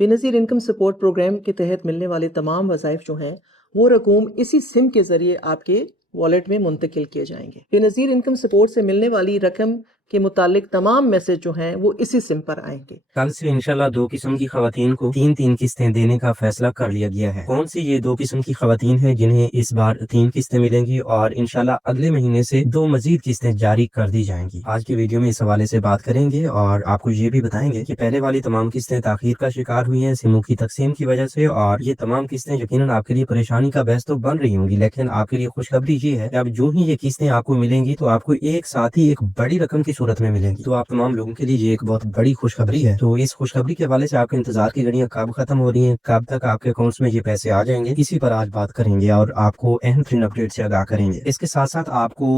بے نظیر income support programme کے تحت ملنے والے تمام وظائف جو ہیں وہ رقوم اسی سم کے ذریعے آپ کے والیٹ میں منتقل کیے جائیں گے۔ بے نظیر انکم سپورٹ سے ملنے والی رقم کے متعلق تمام میسج جو ہیں وہ اسی سم پر آئیں گے۔ کل سے انشاءاللہ 2 قسم کی خواتین کو 3 قسطیں دینے کا فیصلہ کر لیا گیا ہے۔ کون سی یہ 2 قسم کی خواتین ہیں جنہیں اس بار 3 قسطیں ملیں گی اور انشاءاللہ اگلے مہینے سے 2 مزید قسطیں جاری کر دی جائیں گی؟ آج کی ویڈیو میں اس حوالے سے بات کریں گے اور آپ کو یہ بھی بتائیں گے کہ پہلے والی تمام قسطیں تاخیر کا شکار ہوئی ہیں سموں کی تقسیم کی وجہ سے، اور یہ تمام قسطیں یقیناً آپ کے لیے پریشانی کا باعث تو بن رہی ہوں گی، لیکن آپ کے لیے خوشخبری یہ ہے کہ اب جو ہی یہ قسطیں آپ کو ملیں گی تو آپ کو ایک ساتھ ہی ایک بڑی رقم کی صورت میں ملیں گی۔ تو آپ تمام لوگوں کے لیے یہ ایک بہت بڑی خوشخبری ہے۔ تو اس خوشخبری کے حوالے سے آپ کے انتظار کی گھڑیاں کب ختم ہو رہی ہیں، کب تک آپ کے اکاؤنٹس میں یہ پیسے آ جائیں گے، اسی پر آج بات کریں گے اور آپ کو اہم ترین اپڈیٹ سے آگاہ کریں گے۔ اس کے ساتھ ساتھ آپ کو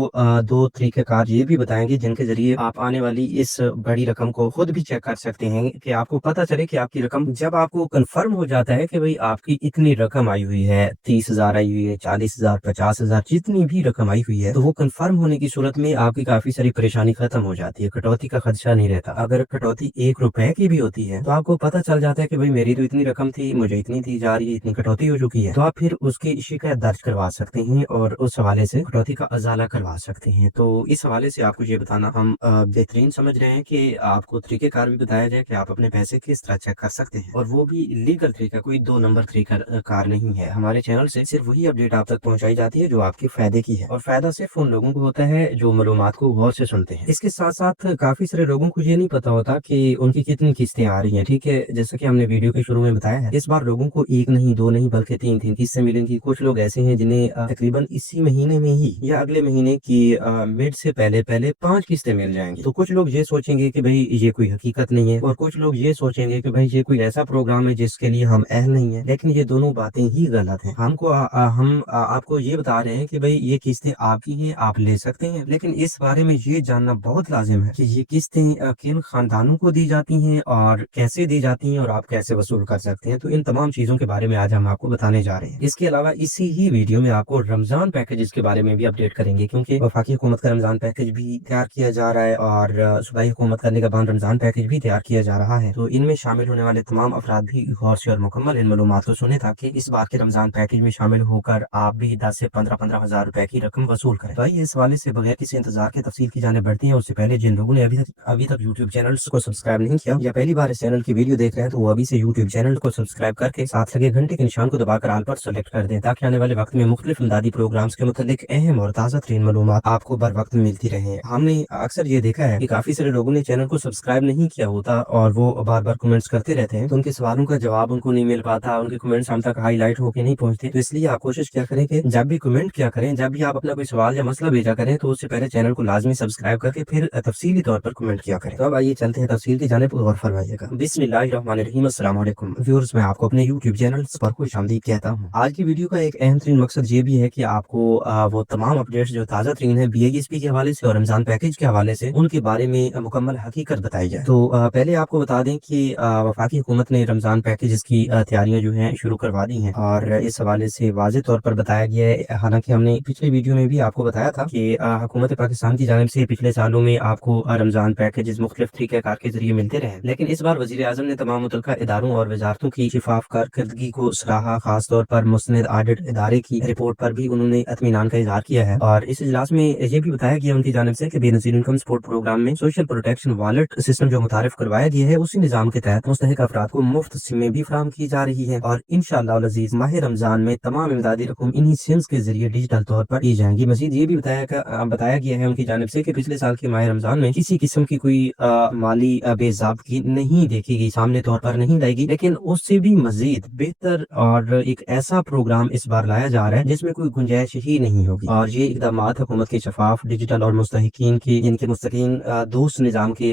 2 طریقہ کار یہ بھی بتائیں گے جن کے ذریعے آپ آنے والی اس بڑی رقم کو خود بھی چیک کر سکتے ہیں کہ آپ کو پتہ چلے کہ آپ کی رقم، جب آپ کو کنفرم ہو جاتا ہے کہ بھئی آپ کی اتنی رقم آئی ہوئی ہے، 30,000 آئی ہوئی ہے، 40,000، 50,000، جتنی بھی رقم آئی ہوئی ہے، تو وہ کنفرم ہونے کی صورت میں آپ کی کافی ساری پریشانی ختم ہو جاتی ہے، کٹوتی کا خدشہ نہیں رہتا۔ اگر کٹوتی 1 روپے کی بھی ہوتی ہے تو آپ کو پتہ چل جاتا ہے کہ بھئی میری تو اتنی رقم تھی، مجھے اتنی دی جا رہی ہے، اتنی کٹوتی ہو چکی ہے، تو آپ پھر اس کی شکایت درج کروا سکتے ہیں اور اس حوالے سے کٹوتی کا ازالہ کروا سکتے ہیں۔ تو اس حوالے سے آپ کو یہ بتانا ہم بہترین سمجھ رہے ہیں کہ آپ کو طریقہ کار بھی بتایا جائے کہ آپ اپنے پیسے کس طرح چیک کر سکتے ہیں، اور وہ بھی لیگل طریقہ، کوئی 2 نمبر طریقہ کار نہیں ہے۔ ہمارے چینل سے صرف وہی اپڈیٹ آپ تک پہنچائی جاتی ہے جو آپ کے فائدے کی ہے، اور فائدہ صرف ان لوگوں کو ہوتا ہے جو معلومات کو غور سے سنتے ہیں۔ اس کے ساتھ ساتھ کافی سارے لوگوں کو یہ نہیں پتا ہوتا کہ ان کی کتنی قسطیں آ رہی ہیں، ٹھیک ہے؟ جیسا کہ ہم نے ویڈیو کے شروع میں بتایا ہے، اس بار لوگوں کو 1 نہیں، 2 نہیں، بلکہ 3 قسطیں ملیں گی۔ کچھ لوگ ایسے ہیں جنہیں تقریباً اسی مہینے میں ہی یا اگلے مہینے کی مڈ سے پہلے 5 قسطیں مل جائیں گی۔ تو کچھ لوگ یہ سوچیں گے کہ بھئی یہ کوئی حقیقت نہیں ہے، اور کچھ لوگ یہ سوچیں گے کہ بھئی یہ کوئی ایسا پروگرام ہے جس کے لیے ہم اہل نہیں ہیں، لیکن یہ دونوں باتیں ہی غلط ہیں۔ ہم آپ کو یہ بتا رہے ہیں کہ بھئی یہ قسطیں آپ کی ہیں، آپ لے سکتے ہیں، لیکن اس بارے میں یہ جاننا بہت لازم ہے کہ یہ قسطیں کن خاندانوں کو دی جاتی ہیں اور کیسے دی جاتی ہیں اور آپ کیسے وصول کر سکتے ہیں۔ تو ان تمام چیزوں کے بارے میں آج ہم آپ کو بتانے جا رہے ہیں۔ اس کے علاوہ اسی ہی ویڈیو میں آپ کو رمضان پیکیجز کے بارے میں بھی اپڈیٹ کریں گے، کیونکہ وفاقی حکومت کا رمضان پیکیج بھی تیار کیا جا رہا ہے اور صوبائی حکومت کا نگہبان رمضان پیکیج بھی تیار کیا جا رہا ہے۔ تو ان میں شامل ہونے والے تمام افراد بھی غور سے اور مکمل ان معلومات کو سنیں تاکہ اس بار کے رمضان پیکیج میں شامل ہو کر آپ بھی 10 سے 15 ہزار روپے کی رقم وصول کریں۔ تو آئیے اس حوالے سے بغیر کسی انتظار کے تفصیل کی جانب بڑھتے ہیں۔ اس سے پہلے جن لوگوں نے ابھی تک یوٹیوب چینلز کو سبسکرائب نہیں کیا یا پہلی بار اس چینل کی ویڈیو دیکھ رہے ہیں تو وہ ابھی سے یوٹیوب چینل کو سبسکرائب کر کے ساتھ لگے گھنٹے کے نشان کو دبا کر آل پر سلیکٹ کر دیں تاکہ آنے والے وقت میں مختلف امدادی پروگرامز کے متعلق اہم اور تازہ ترین معلومات آپ کو بر وقت ملتی رہیں۔ ہم نے اکثر یہ دیکھا ہے کہ کافی سارے لوگوں نے چینل کو سبسکرائب نہیں کیا ہوتا اور وہ بار بار کمنٹس کرتے رہتے ہیں، تو ان کے سوالوں کا جواب ان کو نہیں مل پاتا، ان کے کمنٹس ہم تک ہائی لائٹ ہو کے نہیں پہنچتے۔ تو اس لیے آپ کوشش کیا کریں کہ جب بھی کمنٹ کیا کریں، جب بھی آپ اپنا کوئی سوال یا مسئلہ بھیجا کریں تو اس سے پہلے چینل کو لازمی سبسکرائب کر کے پھر تفصیلی طور پر کمنٹ کیا کریں۔ تو اب آئیے چلتے ہیں تفصیل کی جانب، غور فرمائیے گا۔ بسم اللہ الرحمن الرحیم۔ السلام علیکم ویورز، میں آپ کو اپنے یوٹیوب چینل پر خوش آمدید کہتا ہوں۔ آج کی ویڈیو کا ایک اہم ترین مقصد یہ بھی ہے کہ آپ کو وہ تمام اپڈیٹس جو تازہ ترین ہیں بی آئی ایس پی کے حوالے سے اور رمضان پیکیج کے حوالے سے، ان کے بارے میں مکمل حقیقت بتائی جائے۔ تو پہلے آپ کو بتا دیں کہ وفاقی حکومت نے رمضان پیکیجز کی تیاریاں جو ہیں شروع کروا دی ہیں، اور اس حوالے سے واضح طور پر بتایا گیا ہے، حالانکہ ہم نے پچھلی ویڈیو میں بھی آپ کو بتایا تھا کہ حکومت پاکستان کی جانب سے پچھلے سالوں میں آپ کو رمضان پیکیجز مختلف طریقہ کار کے ذریعے ملتے رہے، لیکن اس بار وزیر اعظم نے تمام متعلقہ اداروں اور وزارتوں کی شفاف کارکردگی کو سراہا، خاص طور پر مستند آڈٹ ادارے کی رپورٹ پر بھی انہوں نے اطمینان کا اظہار کیا ہے، اور اس اجلاس میں یہ بھی بتایا گیا ان کی جانب سے کہ بے نظیر انکم سپورٹ پروگرام میں سوشل پروٹیکشن والیٹ سسٹم جو متعارف کروایا گیا ہے، اسی نظام کے تحت مستحق افراد کو مفت سمیں بھی فراہم کی جا رہی ہیں، اور انشاءاللہ العزیز ماہ رمضان میں تمام امدادی رقم انہی سمز کے ذریعے ڈیجیٹل طور پر دی جائیں گی۔ مزید یہ بھی بتایا گیا ہے ان کی جانب سے کہ پچھلے سال کے ماہ رمضان میں کسی قسم کی کوئی مالی بے ضابطگی نہیں دیکھی گئی، سامنے طور پر نہیں لائی گئی، لیکن اس سے بھی مزید بہتر اور ایک ایسا پروگرام اس بار لایا جا رہا ہے جس میں کوئی گنجائش ہی نہیں ہوگی، اور یہ اقدامات حکومت کے شفاف، ڈیجیٹل اور مستحقین کے ان کے مستقین دوست نظام کے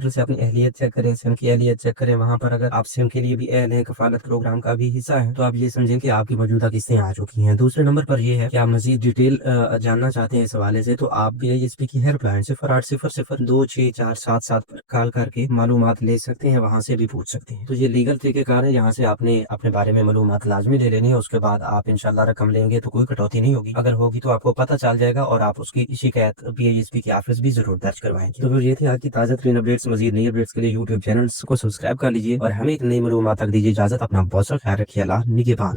پورٹل سے اپنی اہلیت چیک کریں، سم کی اہلیت چیک کریں. وہاں پر اگر آپ سم کے لیے بھی اہل ہیں، کفالت پروگرام کا بھی حصہ ہے، تو آپ یہ سمجھیں کہ آپ کی موجودہ قسطیں آ چکی ہیں. دوسرے نمبر پر یہ ہے کہ آپ مزید ڈیٹیل جاننا چاہتے ہیں اس حوالے سے، تو آپ BISP کی ہیلپ لائن 0800264777 پر کال کر کے معلومات لے سکتے ہیں، وہاں سے بھی پوچھ سکتے ہیں. تو یہ لیگل طریقہ کار ہے، یہاں سے آپ نے اپنے بارے میں معلومات لازمی لے لینی ہے. اس کے بعد آپ انشاءاللہ رقم لیں گے تو کوئی کٹوتی نہیں ہوگی، اگر ہوگی تو آپ کو پتہ چل جائے گا اور آپ اس کی شکایت BISP کے آفس بھی ضرور درج کروائیں گے. تو یہ تھی آج کی تازہ ترین اپڈیٹس. مزید نئی اپڈیٹس کے لیے YouTube چینلز کو سبسکرائب کر لیجیے اور ہمیں ایک نئی معلومات تک دیجیے اجازت. اپنا بہت سا خیال رکھیے. اللہ نگہبان.